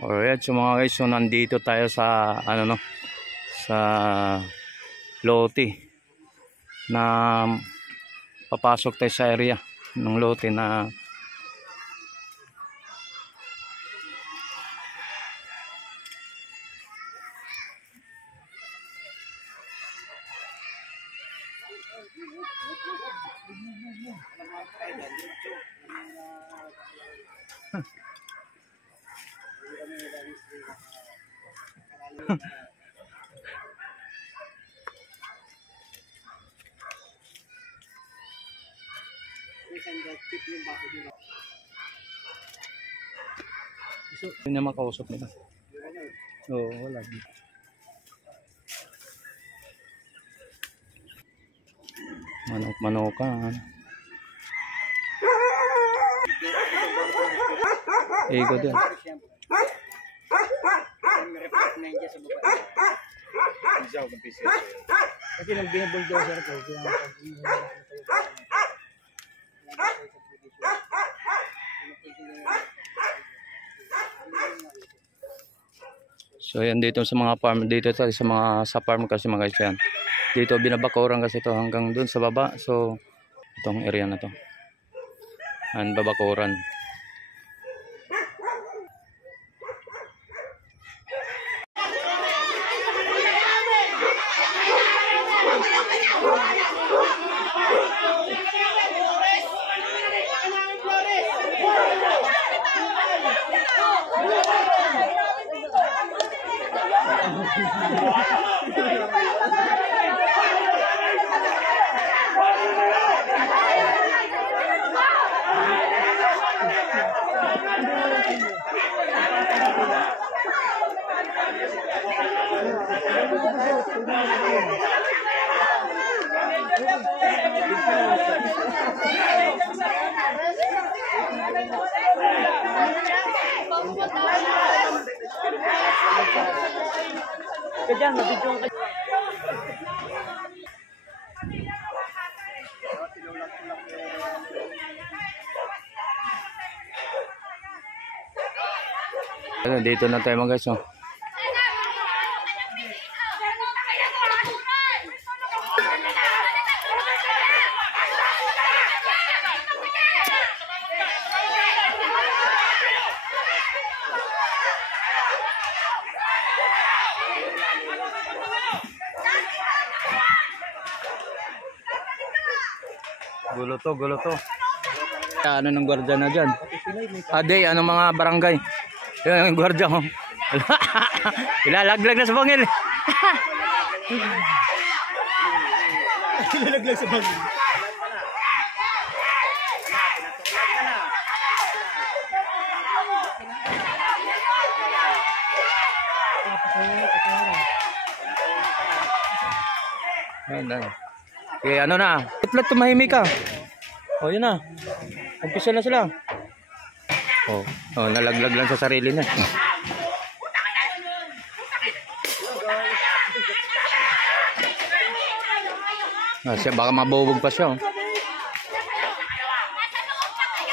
Alright, so mga guys, so nandito tayo sa ano no, sa lote na papasok tayo sa area ng lote na hindi na makausap nila. Oo, wala. Manok-manokan. Ego din. Kasi nang binubuldozer ko, So yan dito sa mga farm, dito tayo sa mga sa farm kasi mga guys yan. Dito binabakuran kasi to hanggang dun sa baba. So itong area na to. Ang babakuran. Kaya mabidyo ka. Dito na tayo mga guys. Oh. Gulo to. Ano ng gwardiya na dyan? Ade, ano mga barangay? Yung gwardiya mo. Ilalaglag na sa bangil. Ilalaglag sa bangil. Okay, ano na? Itlat tumahimik ka. O yun na. Umpisa na sila. Nalaglag lang sa sarili na. Siya baka mabubog pa siya.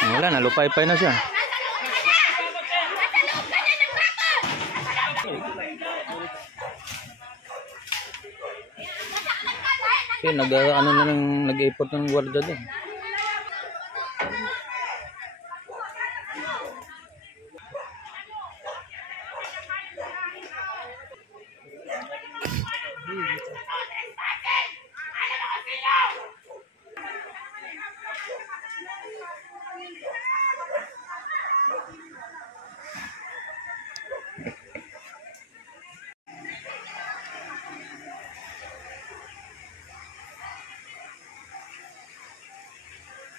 Wala, nalupay-pay na siya. Kasi nag-effort ng gwardiya doon.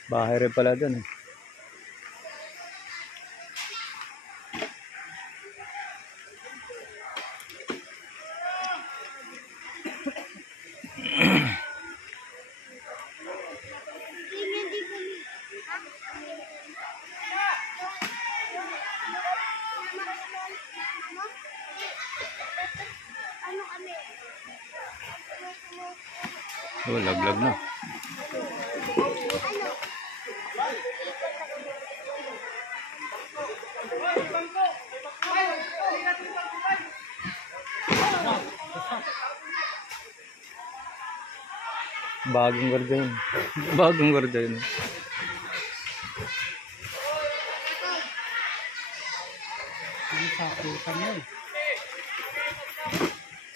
Bahay rin pala dun eh. Oh, laglag na. Bagong gwardiya yun. Bagong gwardiya yun.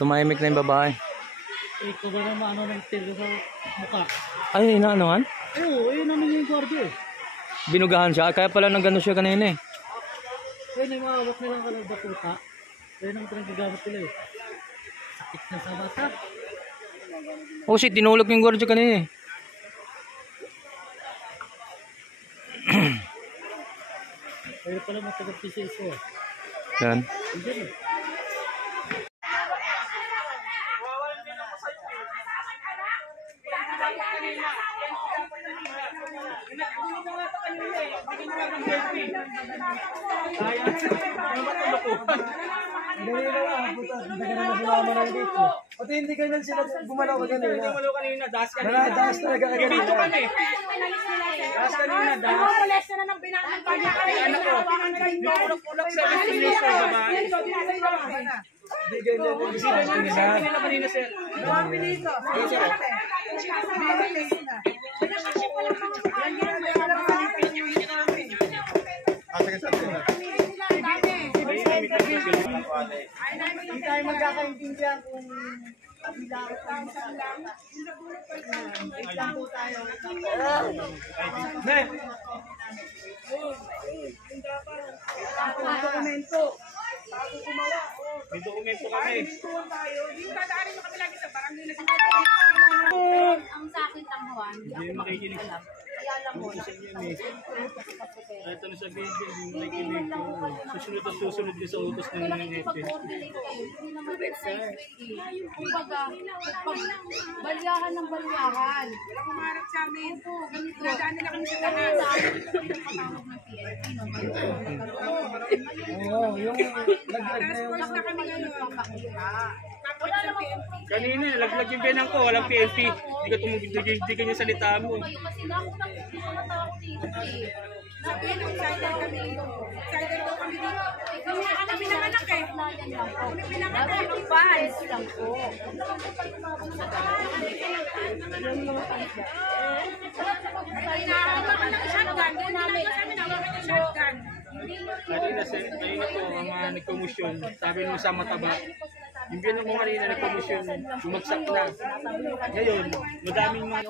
Tumahimik na yung babae. Ikaw ba naman ano ng tiro sa mukha? Ay, inaanuhan? Ay, oo, ayun naman yung gwardiya eh. Binugahan siya. Kaya pala nag-ano siya kanina eh. Ayun yung maawak nilang kalabatuta. Ayun ang pinagagamit nila eh. Sakit na sa bata. Oh shit, tinulog yung gwardiya kanina eh. Ayun pala matagal PCS ko. Yan. Hindi eh. Pati hindi ganyan sila gumalaw ka ganun. Hindi mo kanina, das kanina. Nadaas talaga ka ganun. Dito kami. Das kanina, das. Moles na ng binanang kanya. Anak ko. Yung ulak-ulak sa business ko babae. Hindi ganyan yung Hindi kanina kanina sir. Hindi tayo magkakaintindihan kung kabilang dokumento. May dokumento kami. Ang sa akin tanghuan, Hindi makikinig. kaya lang mo. Kahit ano sabihin din, hindi makikinig. Susunod at susunod din sa utos ng Kailangan NFA. ipag-coordinate kayo. Hindi naman yung size way. Kumbaga, balyahan ng balyahan. Walang umarap sa amin. Opo, ganito. Nadaan nila kami sa taas. Pinapatawag ng PNP. Oo, yung laglag na yung na kami ngayon. Wala namang Kanina, laglag yung benang ko, walang PNP. Hindi ka tumugid, hindi ka niya salita mo. kayo kasi nakot ng mga tao dito eh. Sabi nyo, excited kami dito. Excited daw kami dito. Kami nanganak eh. Kami pinanganak. Kami fans lang po. Hinahawakan ng shotgun. Doon namin. Hinahawakan ng shotgun. Kanina po, ang mga nagkomusyon, sabi nung sa mataba, yung benang ko kanina nagkomusyon, bumagsak na. Ngayon, madaming mga...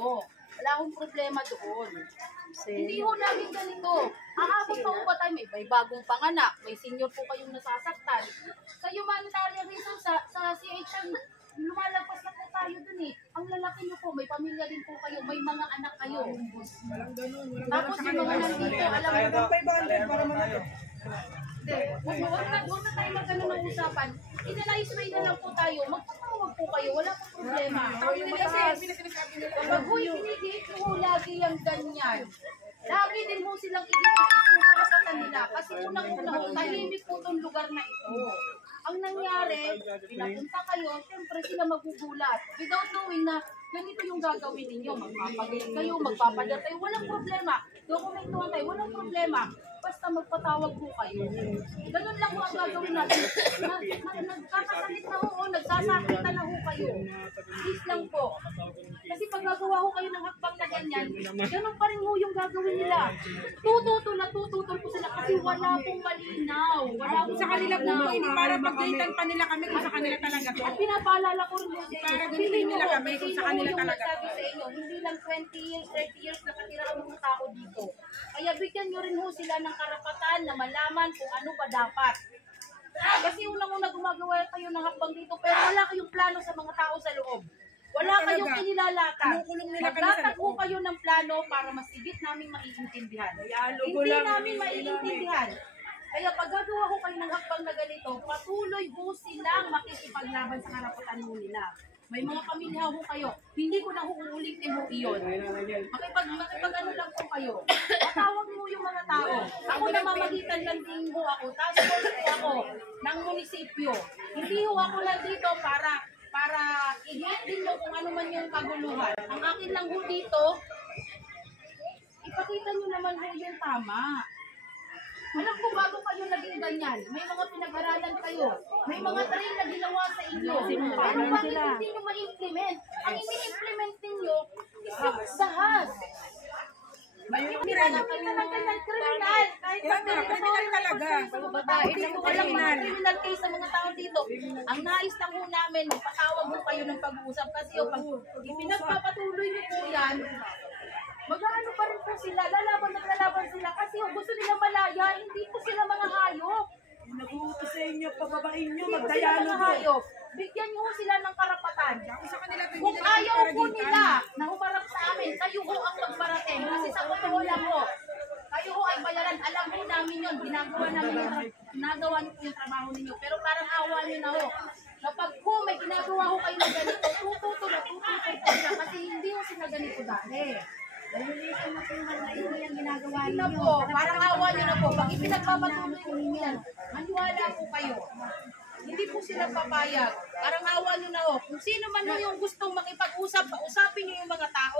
Wala akong problema doon. Hindi ho namin ganito. Aabot pa ho ba tayo? May bagong panganak, may senior po kayong nasasaktan. Sa humanitarian reason, sa CHM, lumalagpas na po tayo dun eh. Ang lalaki niyo po, may pamilya din po kayo, may mga anak kayo. Tapos yung mga nandito, alam mo, 500 para manalo. hindi, huwag na tayo magkano ng usapan. Inanayos-may na lang po tayo, magpapawag po kayo, wala po problema. Kapag ho, pinigit ho lagi yung ganyan. Lagi din ho silang ibigay kung karapatan nila. Kasi unang-una ho, tahimik po itong lugar na ito. Ang nangyari, pinapunta kayo, siyempre sila magugulat. Without knowing na ganito yung gagawin ninyo. Magpapagay kayo, magpapadar kayo, walang problema. Dokumentuhan tayo, walang problema. Basta magpatawag po kayo. Ganun lang po ang gagawin natin. Nagkakasalit na ho, nagsasakita na ho kayo. Please lang po. Kasi pag gagawa ho kayo ng hakbang na ganyan, ganun pa rin ho yung gagawin nila. Tututol po sila kasi wala pong malinaw. Wala pong sa kanila po hindi para pag-datan pa nila kami kung sa kanila talaga to. At pinapaalala ko rin po para gamitin nila kami kung sa kanila talaga to. Sa inyo, hindi lang 20 years, 30 years nakatira ang mga tao dito. Kaya bigyan nyo rin ho sila ng karapatan na malaman kung ano ba dapat. Kasi unang-una gumagawa kayo ng hakbang dito pero wala kayong plano sa mga tao sa loob. Wala kayong inilalakad. Naglatag ho kayo ng plano para masigit namin maiintindihan. Hindi namin maiintindihan. Kaya pag gagawa ho kayo ng hakbang na ganito, patuloy ho silang makikipaglaban sa karapatan ho nila. May mga pamilya ho kayo. Hindi ko na uulitin ho iyon. Makipag-ano lang po kayo. Matawag mo yung mga tao. Ako na mamagitan lang din ho ako. Task force po ako ng munisipyo. Hindi ho ako lang dito para i-hit din mo kung ano man yung kaguluhan. Ang akin lang ho dito, ipakita nyo naman ho yung tama. Alam ko bago kayo naging ganyan, may mga pinag-aralan kayo, may mga train na ginawa sa inyo. Pero bakit hindi nyo ma-implement? Ang ini-implement ninyo is yung dahas. Bakit nila kami na ng ganyan kriminal? Kahit na kriminal talaga. Dito walang mga kriminal case sa mga tao dito. Ang nais lang po namin, magpatawag mo kayo ng pag-uusap kasi yung pag ipinagpapatuloy niyo po yan, mag-ano pa rin po sila, lalaban sila kasi gusto nila malaya, hindi po sila mga hayop. Nag-uutos sa inyo, pababain nyo, Hindi po sila mga hayop. Bigyan niyo sila ng karapatan. Kung ayaw po nila na humarap sa amin, kayo ho ang magparating. Kasi sa totoo lang ho, kayo ho ay bayaran. Alam ho namin yun. Ginagawa niyo po yung trabaho ninyo. Pero parang awa niyo na ho. Kapag ho may ginagawa ho kayo ng ganito, tututulog po sila kasi hindi ho sila ganito dati. Violation na po yung ginagawa Hindi na ninyo. po, parang awa niyo na po. Pag ipinagpapatuloy niyo po yan, maniwala po kayo. Hindi po sila papayag. Parang awa niyo na ho. Kung sino man ho yung gustong makipag-usap, pausapin niyo yung mga tao.